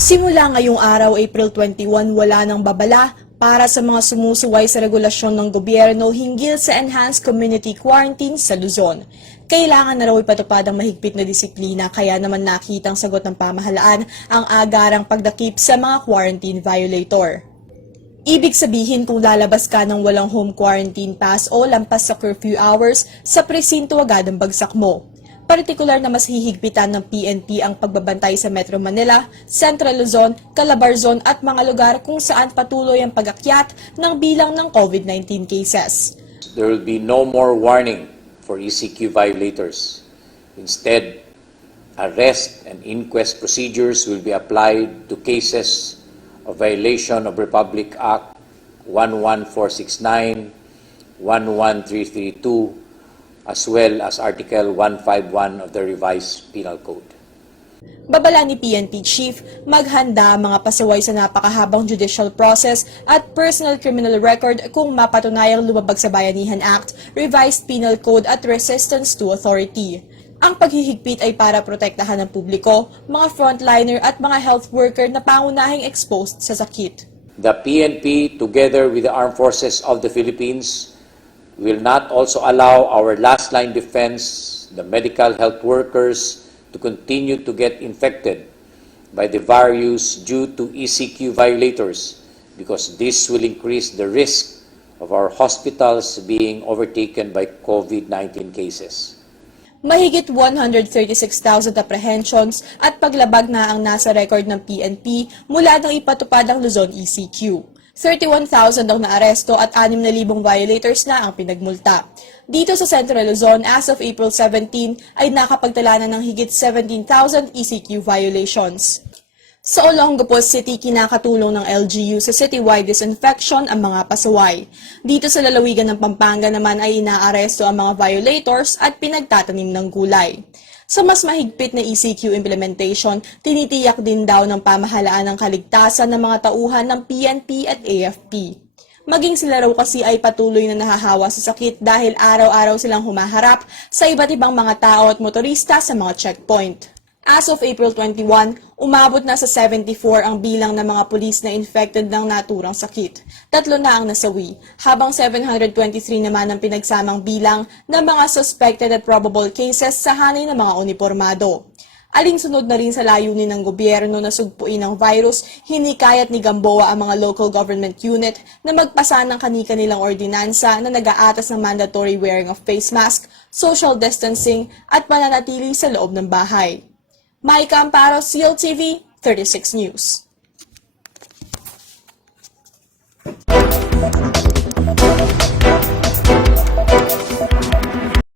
Simula ngayong araw, April 21, wala nang babala para sa mga sumusuway sa regulasyon ng gobyerno hinggil sa enhanced community quarantine sa Luzon. Kailangan na raw ipatupad ang mahigpit na disiplina, kaya naman nakitang sagot ng pamahalaan ang agarang pagdakip sa mga quarantine violator. Ibig sabihin, kung lalabas ka ng walang home quarantine pass o lampas sa curfew hours, sa presinto agad ang bagsak mo. Partikular na mas hihigpitan ng PNP ang pagbabantay sa Metro Manila, Central Luzon, Calabarzon at mga lugar kung saan patuloy ang pag-akyat ng bilang ng COVID-19 cases. There will be no more warning for ECQ violators. Instead, arrest and inquest procedures will be applied to cases of violation of Republic Act 11469, 11332, as well as Article 151 of the Revised Penal Code. Babala ni PNP Chief, maghanda ang mga pasaway sa napakahabang judicial process at personal criminal record kung mapatunayang lumabag sa Bayanihan Act, Revised Penal Code at Resistance to Authority. Ang paghihigpit ay para protektahan ng publiko, mga frontliner at mga health worker na pangunahing exposed sa sakit. The PNP, together with the Armed Forces of the Philippines, will not also allow our last line defense, the medical health workers, to continue to get infected by the virus due to ECQ violators, because this will increase the risk of our hospitals being overtaken by COVID-19 cases. Mahigit 136,000 apprehensions at paglabag na ang nasa record ng PNP mula nang ipatupad ang Luzon ECQ. 31,000 ang naaresto at 6,000 violators na ang pinagmulta. Dito sa Central Luzon, as of April 17, ay nakapagtala na ng higit 17,000 ECQ violations. Sa Olongapo City, kinakatulong ng LGU sa citywide disinfection ang mga pasaway. Dito sa lalawigan ng Pampanga naman ay inaaresto ang mga violators at pinagtatanim ng gulay. Sa mas mahigpit na ECQ implementation, tinitiyak din daw ng pamahalaan ang kaligtasan ng mga tauhan ng PNP at AFP. Maging sila raw kasi ay patuloy na nahahawa sa sakit dahil araw-araw silang humaharap sa iba't ibang mga tao at motorista sa mga checkpoint. As of April 21, umabot na sa 74 ang bilang ng mga pulis na infected ng naturang sakit. 3 na ang nasawi, habang 723 naman ang pinagsamang bilang ng mga suspected at probable cases sa hanay ng mga unipormado. Alinsunod na rin sa layunin ng gobyerno na sugpuin ang virus, hinikayat ni Gamboa ang mga local government unit na magpasa ng kani-kanilang ordinansa na nag-aatas ng mandatory wearing of face mask, social distancing at pananatili sa loob ng bahay. Maika Amparo, CLTV, 36 News.